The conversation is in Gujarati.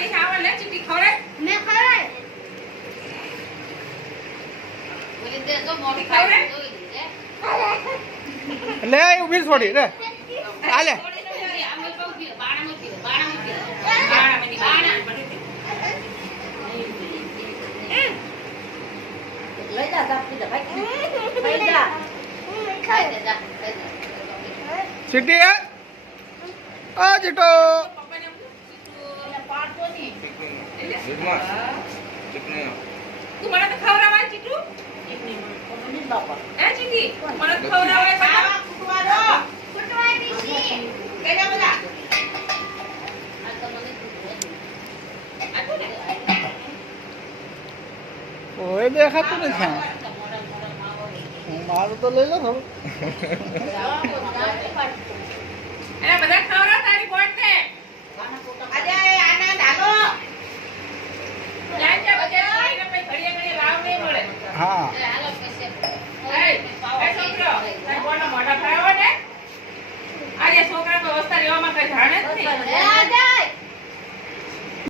ખાવાની ખાવા લે ચીટી ખવડે મેં ખવડાય બોલી દે તો મોટી ખવડે લે ઊભી છોડી રે હાલે લઈ જા સાપી દે ભાઈ લઈ જા ખાઈ દે જા ચીટી ઓ ચીટો પાડતો ની તું મને તો ખવડાવવા ચીટુ ની બાપા હે ચીટી મને તો ખવડાવવા ફૂટવાય બીજી કેલા બધા આ તો મને આટલું ને ઓય દેખાતું નથી મારું તો લઈ લો થોડું એના બધા ખવડાવ તારી બોટ ને આજે આના ડાલો લાઈ જા બજાર આવીને પછી ઘડીએ ઘડીએ રાવ નહીં મળે હા હાલો પછી એ છોકરો તારી બોટના મોઢા ફરાવો ને આજે છોકરા વ્યવસ્થા રહેવામાં કઈ જાણે જ નહીં રાજા